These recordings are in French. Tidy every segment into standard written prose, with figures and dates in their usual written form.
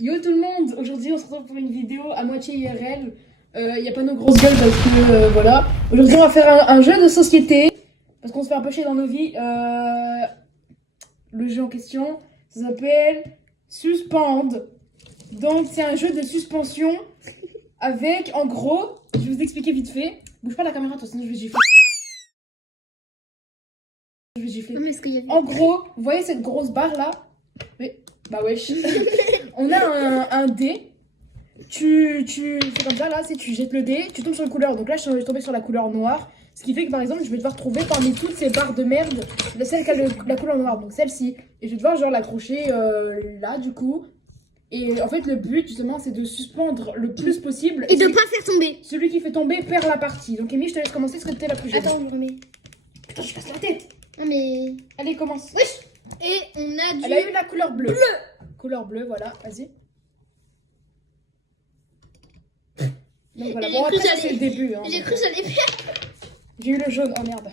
Yo tout le monde, aujourd'hui on se retrouve pour une vidéo à moitié IRL. Il n'y a pas nos grosses gueules parce que voilà. Aujourd'hui on va faire un jeu de société parce qu'on se fait un peu chier dans nos vies. Le jeu en question, ça s'appelle Suspend. Donc c'est un jeu de suspension avec en gros, je vais vous expliquer vite fait. Bouge pas la caméra toi sinon je vais gifler. Non, mais En gros, vous voyez cette grosse barre là? Oui. Bah wesh. On a un dé. Tu fais comme ça là, c'est tu jettes le dé, tu tombes sur une couleur. Donc là je suis tombée sur la couleur noire. Ce qui fait que par exemple je vais devoir trouver parmi toutes ces barres de merde celle qui a la couleur noire. Donc celle-ci. Et je vais devoir genre l'accrocher là du coup. Et en fait le but justement c'est de suspendre le plus possible. Et de pas faire tomber. Celui qui fait tomber perd la partie. Donc Amy je te laisse commencer, ce serait peut-être la plus jeune. Attends, je me remets. Putain je casse la tête. Non mais... Allez commence. Wesh. Et on a du... Elle a eu la couleur bleue. Couleur bleue, voilà, vas-y. Donc voilà, J'ai bon cru après ça que c'est le début. Hein, J'ai cru que j'allais faire... J'ai eu le jaune, oh merde.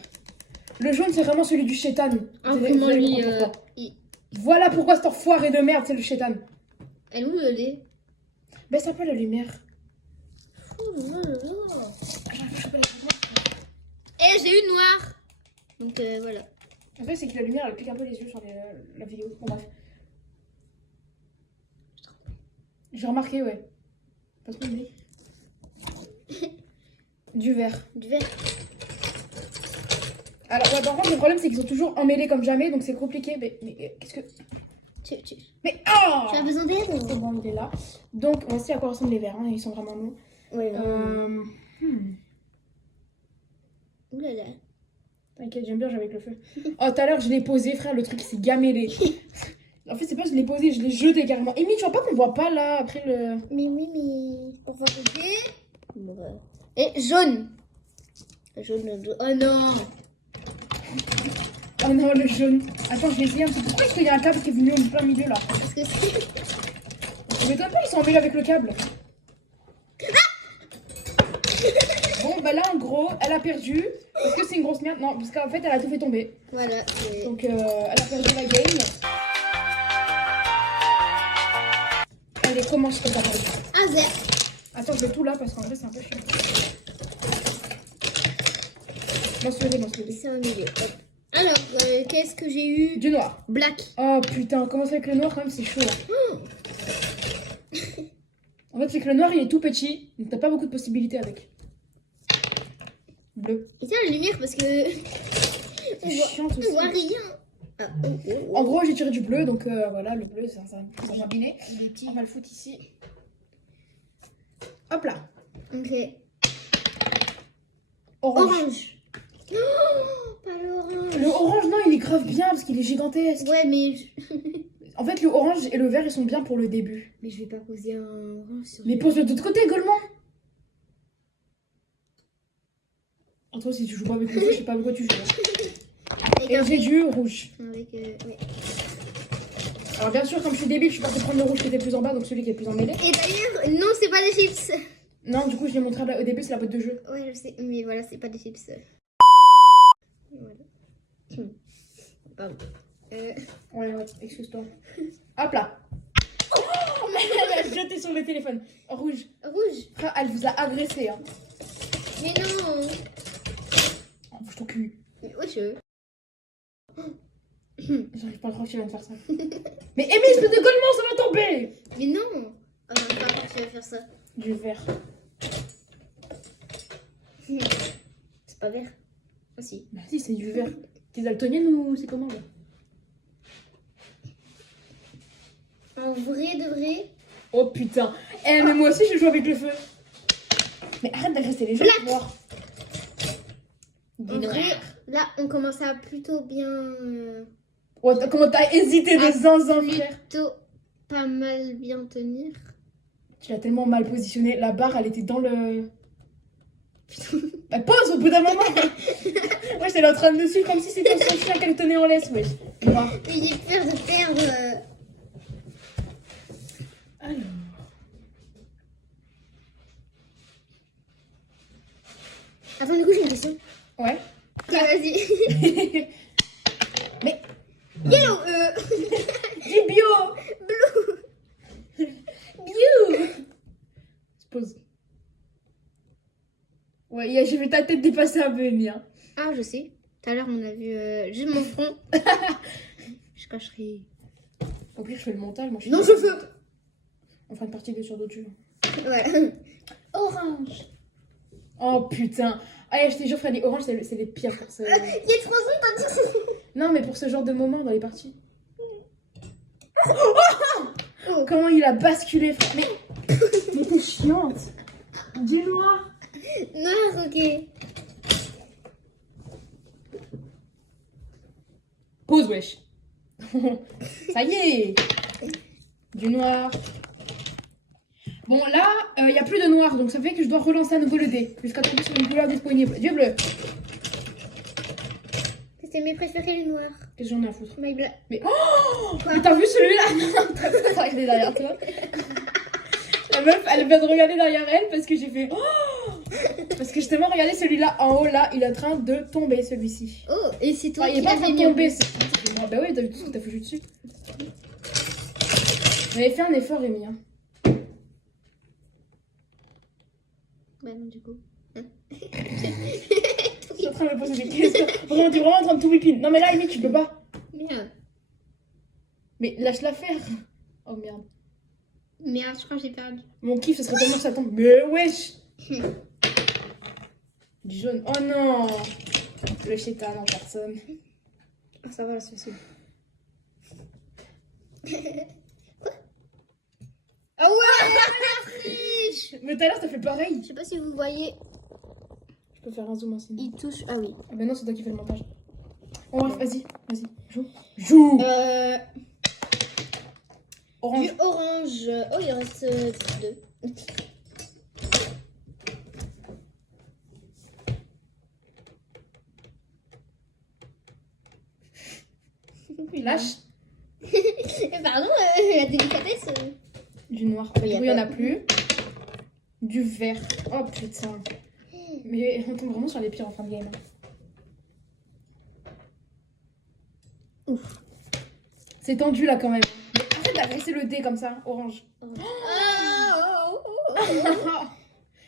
Le jaune c'est vraiment celui du chétan. Ah, Vous vraiment allez lui... comprendre pourquoi. Voilà pourquoi cet enfoiré de merde c'est le chétan. Elle est où le lait? Baisse un peu la lumière. Et j'ai eu noir. Donc voilà. En fait c'est que la lumière elle pique un peu les yeux sur la vidéo. Bon bref. J'ai remarqué ouais. Pas trop idée. Du vert. Du vert. Alors ouais, par contre le problème c'est qu'ils sont toujours emmêlés comme jamais donc c'est compliqué. Mais qu'est-ce que... Mais oh Tu as besoin d'aide? C'est bon, il est là. Donc, voici à quoi ressemblent les verres. Hein. Ils sont vraiment longs. Ouais. Ouh là là. T'inquiète, j'aime bien jouer avec le feu. Oh, tout à l'heure, je l'ai posé, frère. Le truc, s'est gamellé. En fait, c'est pas je l'ai posé, je l'ai jeté carrément. Amy, tu vois pas qu'on voit pas là après le... Mais oui, mais... On va regarder. Et jaune. Jaune. Oh non. Oh non, le jaune. Attends, je vais essayer un petit peu. Pourquoi est-ce qu'il y a un câble qui est venu au plein milieu là? Parce que c'est... Je m'étonne pas, ils sont emmêlés avec le câble. Bon, bah là, en gros, elle a perdu. Parce que c'est une grosse merde. Non, parce qu'en fait, elle a tout fait tomber. Voilà. Donc, elle a perdu la game. Allez, commence comme ça. Un zéro. Attends, je vais tout là parce qu'en vrai, c'est un peu chiant. Lance-le. C'est un milieu. Hop. Alors, qu'est-ce que j'ai eu? Du noir. Black. Oh putain, commencer avec le noir quand même, c'est chaud. Hein. En fait, c'est que le noir il est tout petit, donc t'as pas beaucoup de possibilités avec. Bleu. Et tiens la lumière parce que... C'est chiant tout On voit ça. rien. Ah, En gros, j'ai tiré du bleu, donc voilà, le bleu, ça m'a biné. Des petits. On va le foutre ici. Hop là. Ok. Orange. Oh, pas l'orange. Le orange, non, il est grave bien parce qu'il est gigantesque. Ouais, mais... En fait, le orange et le vert, ils sont bien pour le début. Mais je vais pas poser un orange sur... Mais pose-le de l'autre côté, Golemont. En toi, si tu joues pas avec le feu, je sais pas avec quoi tu joues. Avec Et un j'ai du rouge. Avec... ouais. Alors bien sûr, comme je suis débile, je suis partie prendre le rouge qui était plus en bas, donc celui qui est plus emmêlé. Et d'ailleurs, non, c'est pas des chips. Non, du coup, je l'ai montré au début, c'est la boîte de jeu. Ouais, je sais, mais voilà, c'est pas des chips. Voilà. Pardon. Ouais, excuse-toi. Hop là. Oh, elle a jeté sur le téléphone. Rouge. Rouge. Frère, elle vous a agressé, hein. Mais non. Oh, bouge ton cul. Mais wesh. J'arrive pas à croire que tu viens de faire ça. Mais Amy, espèce de Golemont, ça va tomber. Mais non. Oh, non, pas quand tu vas faire ça. Du vert. C'est pas vert. Ah si. Bah si, c'est du vert. T'es daltonienne ou c'est comment là? En vrai de vrai. Oh putain. Eh, mais moi aussi, je joue avec le feu. Mais arrête d'agresser les gens, noirs. En vrai, là, on commence à plutôt bien... Oh, comment t'as hésité de zinzin, frère? Plutôt pas mal bien tenir. Tu l'as tellement mal positionné. La barre, elle était dans le... Bah, pose au bout d'un moment. Moi, j'étais là en train de me suivre comme si c'était son chien qu'elle tenait en laisse, wesh. Noir. Mais j'ai peur de perdre... Alors... Attends, du coup, j'ai une question. Ouais. Ok, vas-y. Mais... Yellow, Du bio. blue. Ouais, j'ai vu ta tête dépasser un peu, Amy. Hein. Ah, je sais. Tout à l'heure, on a vu juste mon front. Je cacherai. Au pire, je fais le mental. Moi, je suis Non, je veux. On fera une partie 2 sur d'autres jeux. Ouais. Orange. Oh putain. Ah, je te jure, Freddy, Orange, c'est les pires pour ce... L'explosion, t'as dit que c'est... Non, mais pour ce genre de moment dans les parties. Oh. Comment il a basculé, frère. Mais t'es chiante. Du noir. Noir, ok. Pause, wesh. Ça y est. Du noir. Bon, là, il n'y a plus de noir, donc ça fait que je dois relancer à nouveau le dé. Jusqu'à tomber sur une couleur disponible. Dieu bleu. C'était mes préférés, les noirs. Qu'est-ce que j'en ai à foutre? My black. Mais oh, mais t'as vu celui-là? Il est derrière toi. La meuf, elle vient de regarder derrière elle parce que j'ai fait oh. Parce que justement, regardez celui-là en haut, là, il est en train de tomber, celui-ci. Oh, et c'est toi Enfin, il est qui pas en l'avais train de mis en tomber, plus. c'est moi. Bah oui, t'as vu tout ce que t'as foutu dessus. J'avais fait un effort, Rémi. Hein. Bah non, du coup. Je suis en train de me poser des questions. Vraiment, t'es vraiment en train de tout whipping. Non, mais là, Amy, tu peux pas. Merde. Mais lâche-la faire. Oh merde. Merde, je crois que j'ai perdu. Mon kiff, ce serait tellement que ça tombe. Mais wesh. Du jaune. Oh non. Le chétan en personne. Ah, ça va, là, c'est facile. Quoi? Ah ouais, la triche. Mais tout à l'heure, t'as fait pareil. Je sais pas si vous voyez, Je peux faire un zoom aussi. il touche. Ah oui. Ah, ben non, c'est toi qui fais le montage. Oh, vas-y. Joue. Joue. Orange. Du orange. Oh, il en reste 2. Lâche. Pardon, la délicatesse. Du noir. Oui, Du y a coup, il y en pas- a plus. Du vert. Oh putain. Mais on tombe vraiment sur les pires en fin de game. Ouf. C'est tendu là quand même. Mais arrête d'agresser le dé comme ça, orange.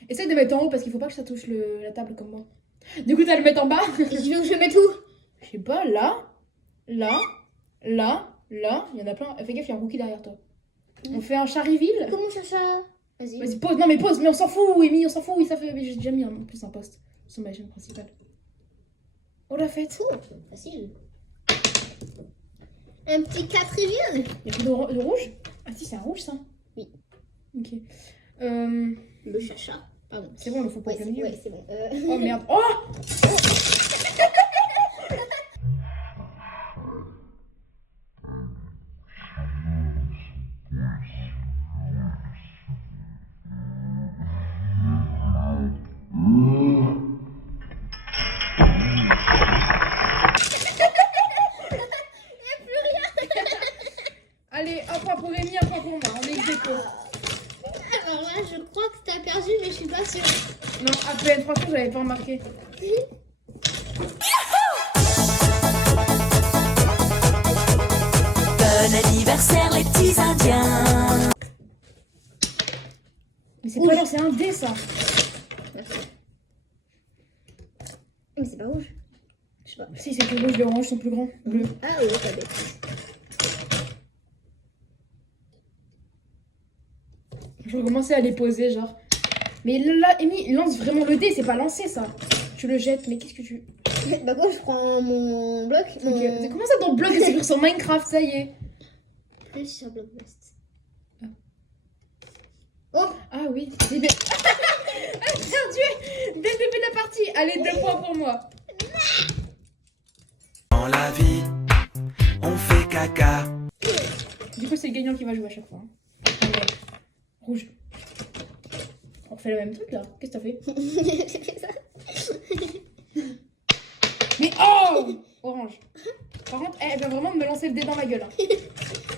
Essaye de mettre en haut parce qu'il faut pas que ça touche la table comme moi. Du coup, t'as le mettre en bas. Je veux que je mette où? Je sais pas, là, là, là, là. Il y en a plein. Fais gaffe, il y a un rookie derrière toi. On fait un Chariville. Comment ça? Vas-y. Vas-y, pause. Non, mais pause. Mais on s'en fout, Amy, on s'en fout. Oui, ça fait. Mais j'ai déjà mis en plus un post sur ma chaîne principale. Oh, la fête. Facile. Un petit 4 rivières. Il y a plus de rouge? Ah, si, c'est un rouge ça. Oui. Ok. Le chacha. Pardon. C'est bon, le faut pas Ouais, le milieu. c'est bon. Oh merde. Oh! Allez, un point pour Rémi, un point pour moi. On est ex-aequo. Alors là, je crois que t'as perdu, mais je suis pas sûre. Non, à peine. Franchement, j'avais pas remarqué. Bon anniversaire les petits indiens. Mais c'est pas genre, c'est un dé ça. Merci. Mais c'est pas rouge. Je sais pas. Si, c'est que le rouge et l'orange sont plus grands. Bleu. Ah oui, pas bête. Je vais commencer à les poser, genre. Mais là, Amy, lance vraiment le dé, c'est pas lancé ça. Tu le jettes, mais qu'est-ce que tu. Bah quoi, je prends mon bloc. Ok. C'est comment ça ton bloc c'est sur Minecraft, ça y est. Plus sur bloc west. Ah oui. Mais... ah, perdu dès le début de la partie. Allez, 2 points pour moi. Dans la vie, on fait caca. Du coup, c'est le gagnant qui va jouer à chaque fois. Hein. Ouais. Rouge. On refait le même truc là. Qu'est-ce que t'as fait? C'est ça. Mais oh! Orange. Par contre, elle vient vraiment de me lancer le dé dans la gueule. Hein.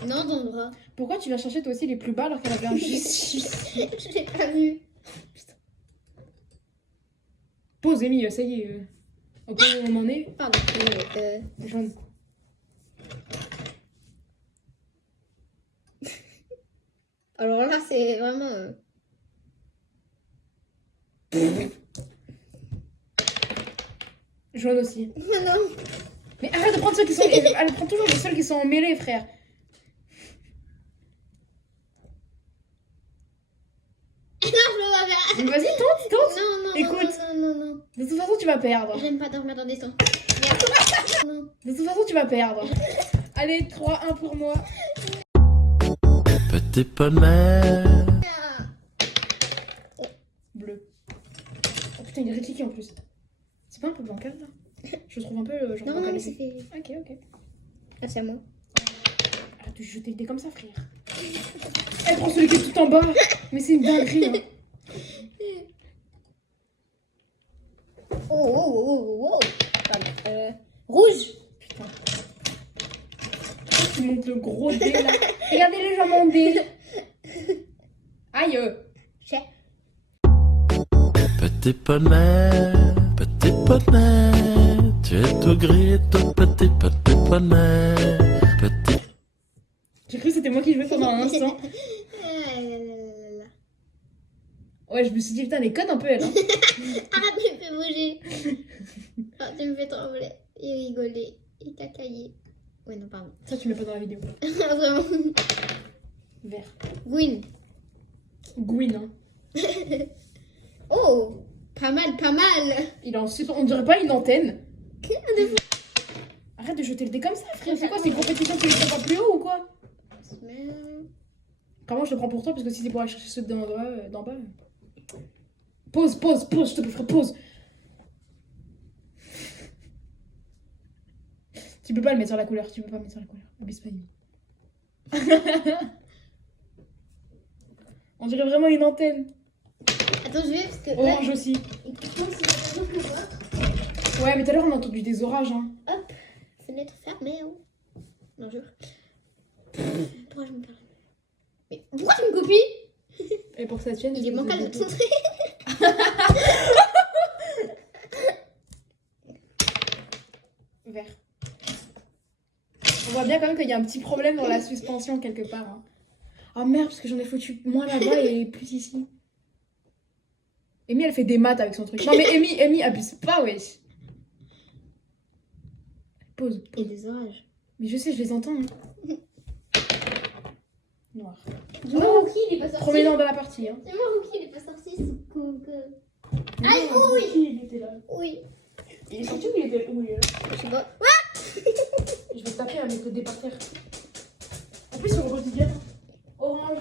Non, dans le bras. Pourquoi tu vas chercher toi aussi les plus bas alors qu'elle avait un juste. Je l'ai pas vu. Pause, Amy, ça y est. Au point où on en est. Pardon. Jaune. Alors là, c'est vraiment. Jaune aussi. Oh non. Mais arrête de prendre ceux qui sont. Elle prend toujours les seuls qui sont en mêlée, frère. Non, je peux pas faire. Mais vas-y, tente. Non, non, Écoute. non. De toute façon, tu vas perdre. J'aime pas dormir dans des sons. Non. De toute façon, tu vas perdre. Allez, 3-1 pour moi. Petit poney. Bleu. Oh putain, il est rétiqué en plus. C'est pas un peu bancal là? Je le trouve un peu genre Non, mais bancalisé. c'est fait. Ok. Ah, c'est à moi. Arrête de jeter le dé comme ça, frère. Elle prend celui qui est tout en bas. Mais c'est une dinguerie. Hein. Oh. Pardon. Rouge. Putain. Tu montes le gros dé là. Regardez les gens mon dé. Aïe. Chais. Petit poney, tu es tout gris, tout petit poney. Petit. J'ai cru que c'était moi qui jouais pendant un instant. Ouais, je me suis dit, putain, les connes un peu elle. Hein. Arrête de me faire bouger. Oh, tu me fais trembler et rigoler et cacailler. Ouais, non, pardon. Ça, tu mets pas dans la vidéo. Vraiment. Vert. Gwyn. Gwyn, hein. Oh, pas mal. Il a ensuite, on dirait pas une antenne. Arrête de jeter le dé comme ça, frère. C'est quoi, c'est une compétition qui est pas plus haut ou quoi? Comment je le prends pour toi? Parce que si c'est pour aller chercher ceux d'en bas. Pause, je te ferai pause. Tu peux pas le mettre sur la couleur, Abuse pas, Amy. On dirait vraiment une antenne. Attends, je vais parce que. Orange aussi. Ouais, mais tout à l'heure on a entendu des orages. Hein. Hop, fenêtre fermée. Hein. Non, jure. Pourquoi je me parle? Mais pourquoi tu me copies? Et pour que ça tienne, Il est manqué de te montrer. Vert. On voit bien quand même qu'il y a un petit problème dans la suspension quelque part. Hein. Oh merde, parce que j'en ai foutu moins là-bas et plus ici. Amy, elle fait des maths avec son truc. Non mais Amy, abuse pas, wesh. Pause. Et des orages. Mais je sais, je les entends. Hein. Noir. Dis-moi, Rookie, il est pas sorti. Premier nom de la partie. Hein. Dis-moi, Rookie, il est pas sorti. C'est cool que. Aïe, oui. Il était là. Oui. Il est sorti ou il était où il est là? Je sais pas. Je vais te taper avec le dé par terre. En plus, on redit bien. Orange.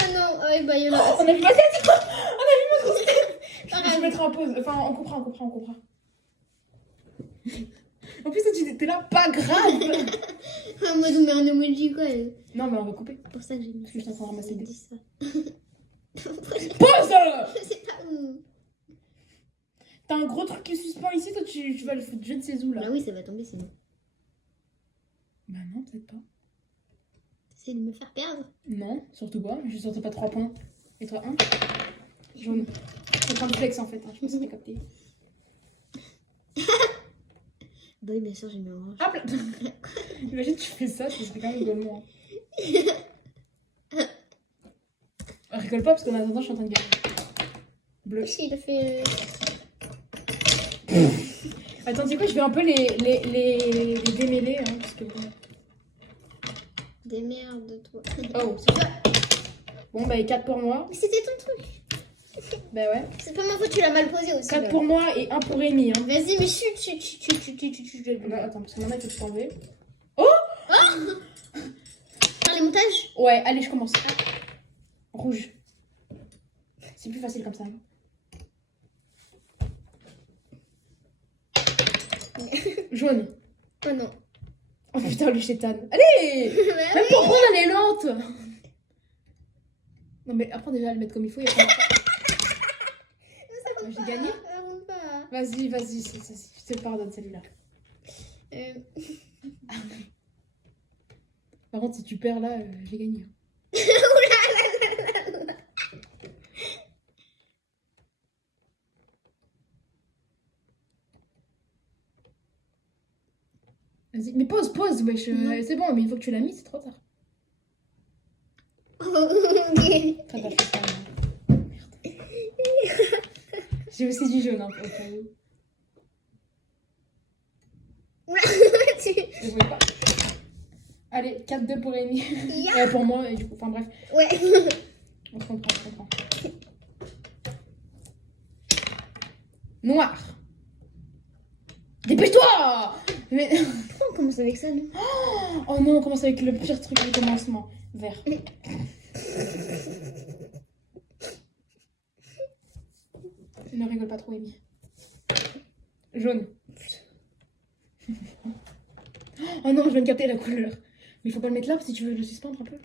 Ah non, avec Bayona. On a vu ma tête. On a vu ma grosse tête. Je vais mettre en pause. Enfin, on coupera. En plus, tu t'es là, pas grave. En mode, mais en emoji quoi. Non, mais on va couper. C'est pour ça que j'ai mis. Parce que je suis en train de ramasser des. dit ça. Pause. Je sais pas où. T'as un gros truc qui suspend ici, toi tu vas le foutre je ne sais où là. Bah oui, ça va tomber sinon. Bah non, peut-être pas. T'essaies de me faire perdre. Non, surtout pas. Je sortais pas 3 points. Et toi 1. Jaune. C'est un flex en fait, hein. Je me suis capté. Bah oui, bien sûr, j'ai mis orange. Hop là. Imagine tu fais ça, ce serait quand même rigolement. Rigole pas parce qu'en attendant, je suis en train de gagner. Bleu. Il a fait. Attends, c'est quoi, je vais un peu les démêler, hein, parce que bon. Des merdes, toi. Oh, c'est ça. Bon, bah, et 4 pour moi. Mais c'était ton truc. Bah ouais. C'est pas ma faute, tu l'as mal posé aussi. 4 là. pour moi et 1 pour Amy, hein. Vas-y, mais chut. Bah, attends, parce que maintenant, il faut tout enlever. Faire les montages. Ouais, allez, je commence. Rouge. C'est plus facile comme ça. Hein. Jaune. Oh non. Oh putain, le chétan. Allez. Même pour prendre, elle est lente. Non, mais apprends déjà à le mettre comme il faut. Et après... J'ai gagné. Vas-y, je te pardonne celui-là. Par contre, si tu perds là, j'ai gagné. Vas-y, mais pause, wesh. C'est bon, mais une fois que tu l'as mis, c'est trop tard. Très bien, je fais ça, merde. J'ai aussi du jaune, hein, au cas où. 4-2 pour Amy. Ya. Pour moi, et du coup, enfin bref. Ouais. On se comprend, on se comprend. Noir. Dépêche-toi! Mais... Pourquoi on commence avec ça, non? Oh non, on commence avec le pire truc du commencement. Vert. Ne rigole pas trop, Amy. Jaune. Oh non, je viens de capter la couleur. Mais il faut pas le mettre là si tu veux le suspendre un peu.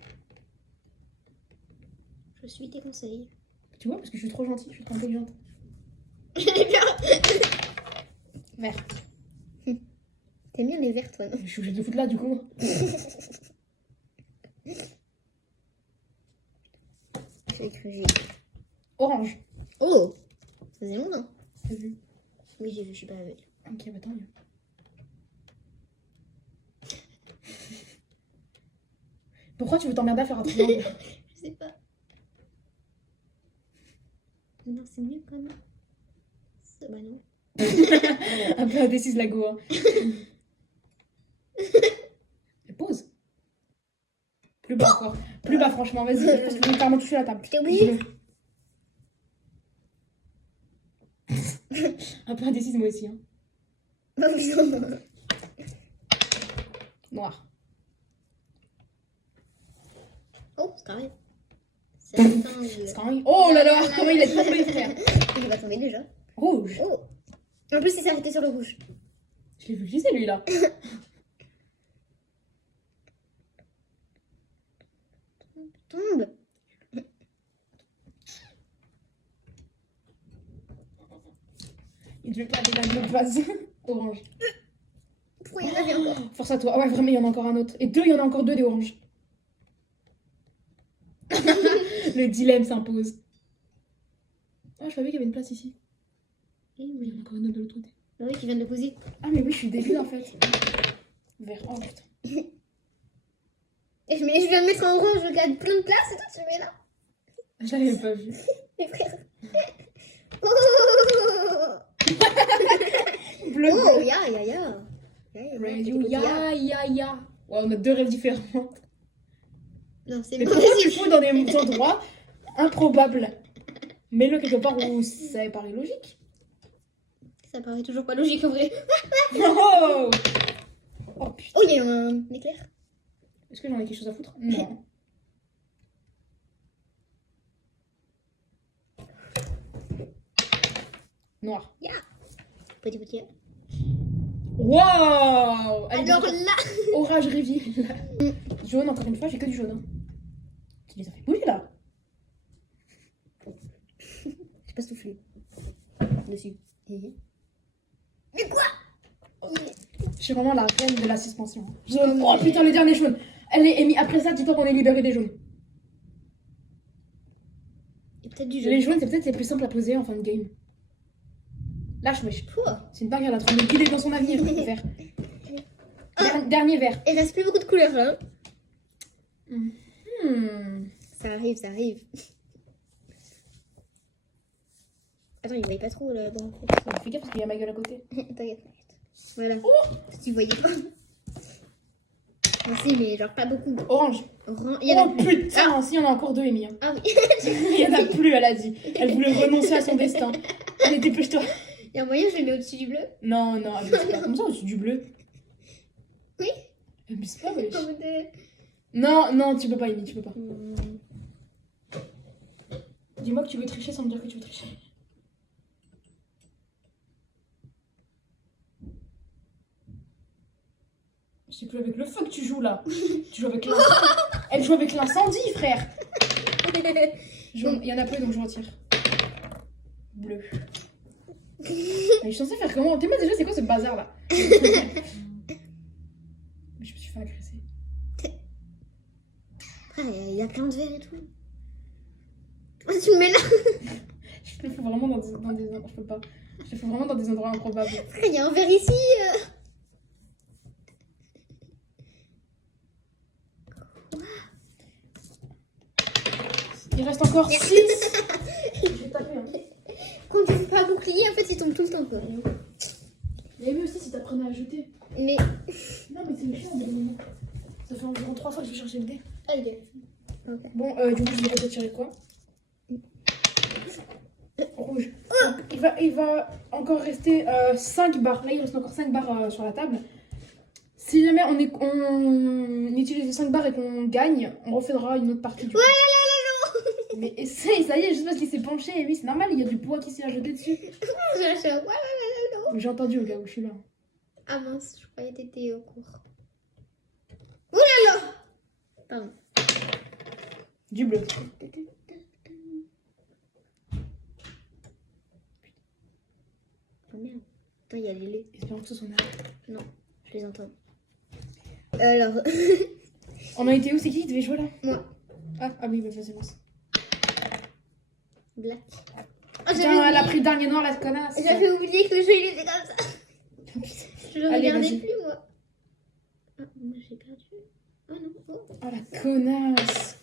Je suis tes conseils. Tu vois, parce que je suis trop gentille, je suis trop intelligente. Vert. T'aimes bien les verts, toi, non? Je suis obligée de le foutre là, du coup. J'ai cru, j'ai... Orange. Oh! Ça faisait longtemps. T'as vu? Oui, j'ai vu, je suis pas aveugle. Ok, bah tant mieux. Pourquoi tu veux t'emmerder à faire un triangle? Je sais pas. Non, c'est mieux quand même. Bah non. Un peu indécise la go. Hein. Et pause. Plus bas encore. Plus bas, franchement, vas-y. Parce que je vais carrément toucher la table. T'es obligée? Un peu indécise, moi aussi. Hein. Bah oui, non. Noir. Oh, c'est carré. C'est un C'est quand même... Oh là là, comment il est tombé, frère. Il va tomber déjà. Rouge. Oh. En plus, il s'est arrêté sur le rouge. Je l'ai vu glisser, lui, là. Tombe. Il devait pas dégager l'autre vase. Orange. Pourquoi il y en avait encore? Force à toi. Ouais, vraiment, il y en a encore un autre. Et deux, il y en a encore deux des oranges. Le dilemme s'impose. Oh, je savais qu'il y avait une place ici. Eh Il y oui. en a encore une autre de l'autre côté. Bah oui, qui vient de poser. Ah, mais oui, je suis débile en fait. Vert. Oh putain. Et je viens de mettre en orange, je garde plein de place et toi tu mets là. Je l'avais pas vu. Les frères. Oh, Bleu. oh, ya. Radio, ya, ya, ya. Ouais, on a deux rêves différents. Non, c'est Mais bon. pourquoi tu le fous dans des endroits improbables? Mets-le quelque part où ça paraît logique. Ça paraît toujours pas logique en vrai. Oh, oh putain. Oh, il y a un éclair. Est-ce que j'en ai quelque chose à foutre? Non. Noir. Petit. Waouh! Allez, Alors donc, là. orage reveal. Jaune, encore une fois, j'ai que du jaune. Hein. Tu les as fait bouger là. J'ai pas soufflé. Dessus. Mais quoi? Je suis vraiment la reine de la suspension. Jaune. Oh putain, le dernier jaune. Allez, Amy, après ça, dis-toi qu'on est libéré des jaunes. Et peut-être du Les jaune. jaunes, c'est peut-être les plus simples à poser en fin de game. Lâche, wesh. Quoi? C'est une bagarre, elle est en train de me guider dans son avenir. Vert. Dernier vert. Il reste plus beaucoup de couleurs là. Hmm. Ça arrive. Attends, il voyait pas trop là. Bon. Fais gaffe parce qu'il y a ma gueule à côté. T'inquiète. Voilà. Oh, Si tu voyais pas. Aussi, mais genre pas beaucoup. orange. Il y en a Oh plus. putain, si, il y en a encore deux, Amy. Hein. Ah oui. Il y en a plus, elle a dit. Elle voulait renoncer à son destin. Allez, dépêche-toi. Il y a un moyen, je le mets au-dessus du bleu. Non, abuse pas. Comme ça, au-dessus du bleu. Oui. Abuse pas, wesh. Comme de... Non, tu peux pas, Amy, tu peux pas. Dis-moi que tu veux tricher sans me dire que tu veux tricher. C'est plus avec le feu que tu joues là. Tu joues avec l'incendie. Elle joue avec l'incendie, frère. Il y en a plus, donc je retire. Bleu. Mais je suis censée faire comment? Dis-moi déjà, c'est quoi ce bazar là? Mais je me suis fait agresser. Ah, il y a plein de verres et tout. Oh, tu le mets là. Je le fais vraiment dans des endroits. Je peux pas. Je le fais vraiment dans des endroits improbables. Frère, il y a un verre ici. Il reste encore 6. Je vais taper. Hein. Quand tu fais pas un bouclier, en fait, il tombe tout le temps. Quoi. Il y avait aussi si t'apprenais à jeter. Mais Non, mais c'est chiant, des moments. Ça fait environ 3 fois que je vais chercher le dé. Ah, il est. Ok. Bon, du coup, je vais peut-être tirer quoi? Rouge. Donc, il va encore rester 5 barres. Là, il reste encore 5 barres sur la table. Si jamais on utilise les 5 barres et qu'on gagne, on refera une autre partie du coup. Mais essaye, ça y est, juste parce qu'il s'est penché. Et oui, c'est normal, il y a du poids qui s'est ajouté dessus. J'ai entendu au gars où je suis là. Ah mince, je croyais que t'étais au cours. Ouh là là. Pardon. Du bleu. Oh merde. Attends, il y a les laits. Espérons que ce soit nerf. Non, je les entends. Alors. On a été où? C'est qui devait jouer là? Moi. Ah oui, bah vas-y, lance. Black. Putain, elle a pris le dernier noir, la connasse. J'avais oublié que le jeu il était comme ça. Je le Allez, regardais vas-y. plus moi. Ah, moi j'ai perdu. Ah non. Oh. Oh la connasse.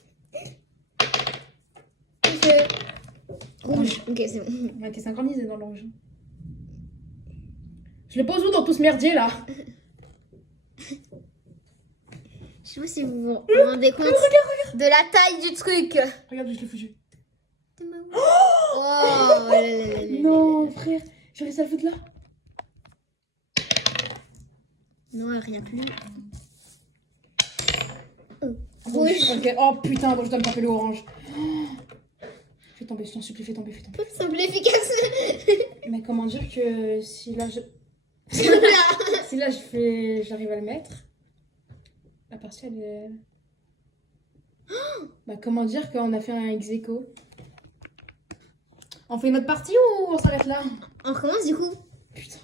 Rouge. Ok, c'est bon. On a été synchronisés dans le rouge. Je les pose où dans tout ce merdier là? Je sais pas si vous vous rendez compte de la taille du truc. Regarde où je l'ai foutu. Oh là là là là. Non, frère, j'ai réussi à le foutre là. Non, rien plus. Rouge. Ok, oh putain, bon, je dois me taper le orange. Fais tomber, je t'en supplie, fais tomber, fais tomber. Simple et efficace. Mais comment dire que si là je. Si là j'arrive à le mettre, la partie elle est. Bah comment dire qu'on a fait un ex-aequo? On fait une autre partie ou on s'arrête là? On recommence du coup. Putain.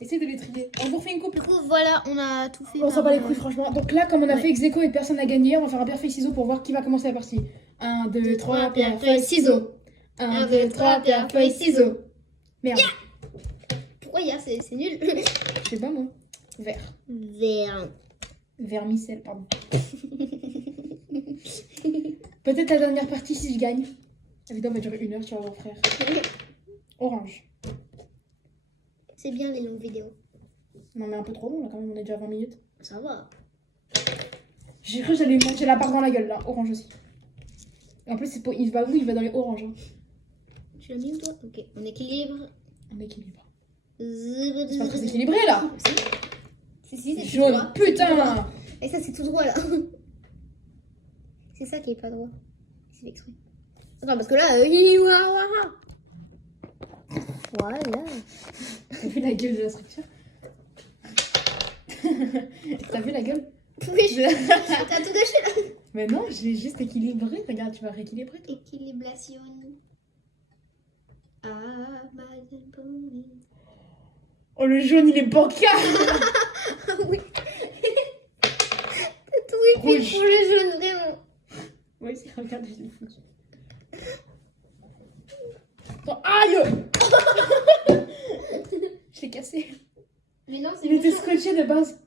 Essaye de les trier. On vous refait une coupe. Du coup, voilà, on a tout fait. On s'en bat les couilles franchement. Donc là comme on a Ouais. fait ex-aequo et personne n'a gagné, on va faire un pierre feuille ciseaux pour voir qui va commencer la partie. 1, 2, 3, pierre feuille ciseaux. 1, 2, 3, pierre feuille ciseaux. Merde, Pourquoi il y a c'est nul. je sais pas moi. Vert. Vert. Vermicelle, pardon. Peut-être la dernière partie si je gagne. La vidéo va durer 1 heure, tu vas voir frère. Orange. C'est bien les longues vidéos. Non mais un peu trop long là quand même, on est déjà à 20 minutes. Ça va. J'ai cru que j'allais lui manger la barre dans la gueule là, orange aussi. Et en plus c'est pour... il va où? Il va dans les oranges. Hein. Tu l'as mis où toi? Ok, on équilibre. On équilibre. C'est C'est pas très équilibré là. Si, c'est tout Jaune, droit. putain. Et ça, c'est tout droit là. C'est ça qui est pas droit. C'est fait exprès. Attends, parce que là, voilà. T'as vu la gueule de la structure? T'as vu la gueule? Oui, t'as tout gâché là. Mais non, j'ai juste équilibré. Regarde, tu vas rééquilibrer toi. Équilibration. Ah, Madame Pony. Oh le jaune il est bancal. Ah oui. T'as tout écrit Rouge. pour le jaune, vraiment. Oui, c'est regarde, je l'ai foutu. Attends, aïe. Je l'ai cassé. Mais non, c'est Il était bouchon. scotché de base.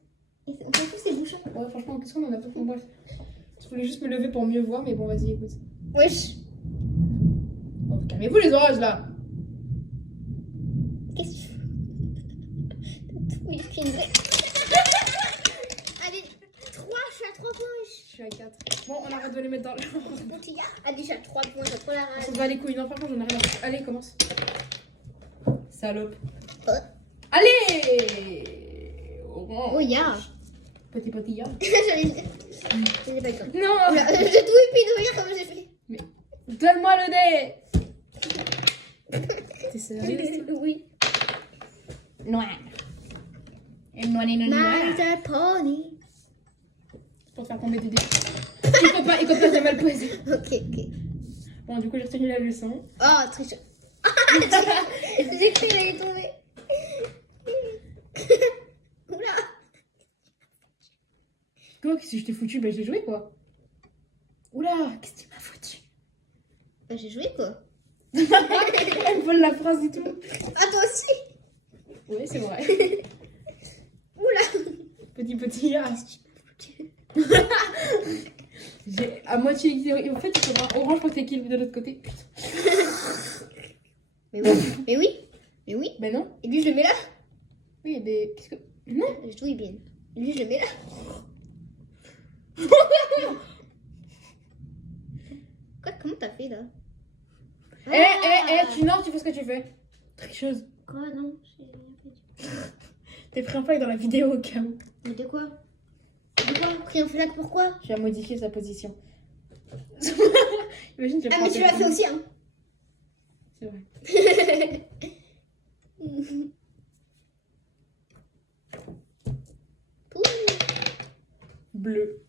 On s'en fout, c'est bouchon. Ouais, franchement, qu'est-ce qu'on en a pas fait? Bref. Je voulais juste me lever pour mieux voir, mais bon, vas-y, écoute. Wesh. Oh, calmez-vous les orages là. Qu'est-ce que tu fais? T'as tout écrit. Allez, 3, je suis à 3 points, wesh. Je suis à 4. Bon, on arrête de les mettre dans le. Boutillard. Allez, je suis à 3 points, j'ai trop la On rage. s'en bat les couilles. Non, franchement, j'en ai rien à foutre. Allez, commence. Salope. Ouais. Allez. Orange. Oh, ya. Petit potillard. J'allais dire. Je n'ai pas eu le temps. Non. Oula, j'ai tout épi de rire comme j'ai fait. Donne-moi le dé. T'es sérieuse? Oui. Noir. Et noir, noir, noir. Madame Pony. Pour te faire tomber des dés. Il cope pas, j'ai mal posé. Ok. Bon, du coup, j'ai retenu la leçon. Oh, triche. J'ai cru qu'il allait tomber. Oula. Quoi, qu'est-ce que je t'ai foutu? Bah, j'ai joué quoi. Oula, qu'est-ce que tu m'as foutu? Bah, j'ai joué quoi. Elle vole la phrase et tout. Ah, toi aussi. Oui, c'est vrai. Oula. Petit as. J'ai à moitié équilibré. En fait, il faudra orange pour t'équilibrer de l'autre côté. Putain. Mais oui. Ben non. Et lui, je le mets là. Oui, mais qu'est-ce que. Non. Je jouais bien. Lui, je le mets là. Quoi, comment t'as fait là? Tu fais ce que tu fais. Tricheuse. Quoi, non? T'es pris en flag dans la vidéo au cas où. Mais de quoi? De quoi? Pris en flag, pourquoi? Tu as modifié sa position. Imagine, Ah, mais tu l'as fait aussi, hein? C'est vrai. Bleu.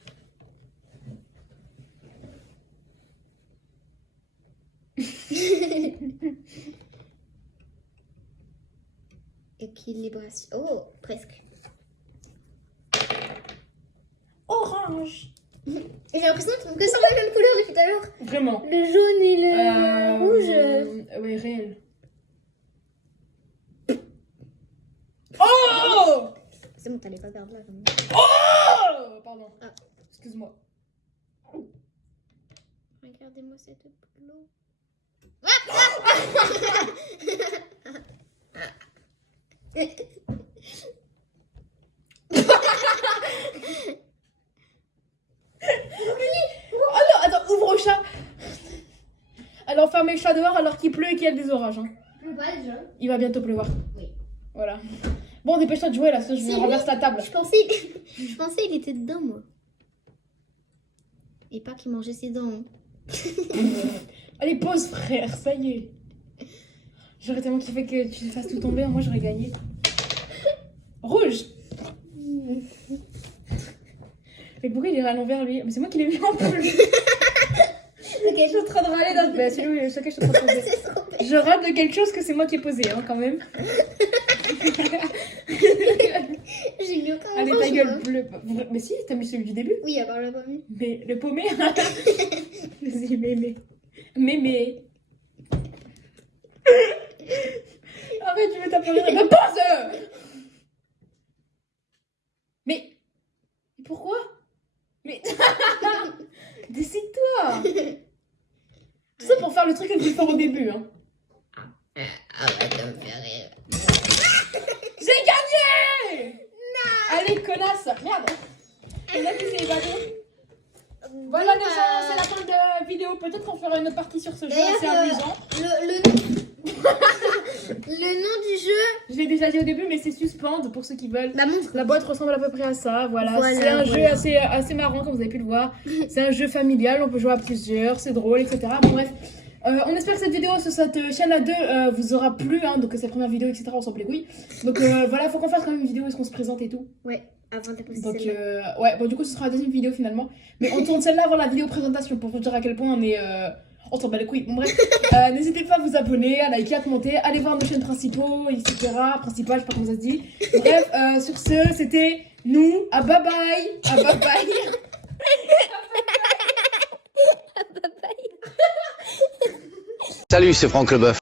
Équilibration. Oh, presque. Orange. J'ai l'impression que c'est la même couleur depuis tout à l'heure. Vraiment. Le jaune et le rouge. Ouais, réel. Oh! C'est bon, t'allais pas perdre là. Quand même. Oh! Pardon. Ah. Excuse-moi. Regardez-moi cette peau. Oh non, attends, ouvre au chat. Alors fermez le chat dehors alors qu'il pleut et qu'il y a des orages. Hein. Je pas déjà. Il va bientôt pleuvoir. Oui. Voilà. Bon, dépêche-toi de jouer là, sinon je C'est vous renverse la table. Je pensais il était dedans, moi. Et pas qu'il mangeait ses dents. Allez, pause frère, ça y est. J'aurais tellement kiffé que tu fasses tout tomber, moi j'aurais gagné. Rouge. Mais pourquoi il est à l'envers lui? Mais c'est moi qui l'ai mis en plus. Ok, Je suis en train de râler dans... Bah, c'est lui, c'est ok, je suis en train de poser. c'est trop bête. Je râle de quelque chose que c'est moi qui ai posé, hein, quand même. J'ai mis aucun Allez, orange, ta gueule moi. bleue. Mais si, t'as mis celui du début. Oui, alors là, pas mis. Mais le paumé. Vas-y, mémé. Mémé. Arrête, tu veux taper rien. Mais pose! Mais pourquoi? Mais décide-toi. Tout ça pour faire le truc que tu fais au début, hein. Arrête de me faire rire. J'ai gagné! Non! Allez, connasse! Merde! Et là, tu sais, voilà, les gens, c'est la fin de la vidéo. Peut-être qu'on fera une autre partie sur ce jeu, D'ailleurs, c'est amusant. Le nom du jeu. Je l'ai déjà dit au début, mais c'est Suspend pour ceux qui veulent. La montre. La boîte ressemble à peu près à ça, voilà. Voilà, C'est un voilà. jeu assez marrant, comme vous avez pu le voir. C'est un jeu familial, on peut jouer à plusieurs, c'est drôle, etc. Bon, bref. On espère que cette vidéo sur cette chaîne à deux vous aura plu, hein, donc cette première vidéo, etc. On s'en plaît les couilles. Donc voilà, faut qu'on fasse quand même une vidéo où est-ce qu'on se présente et tout. Ouais, avant de poster Donc celle-là. ouais, bon du coup ce sera la deuxième vidéo finalement. Mais on tourne celle-là avant la vidéo présentation pour vous dire à quel point on est... On s'en bat les couilles. Bon bref, n'hésitez pas à vous abonner, à liker, à commenter, allez voir nos chaînes principaux, etc. Principales, je sais pas comment ça se dit. Bref, sur ce, c'était nous. À bye bye. À bye bye. Salut, c'est Franck Leboeuf.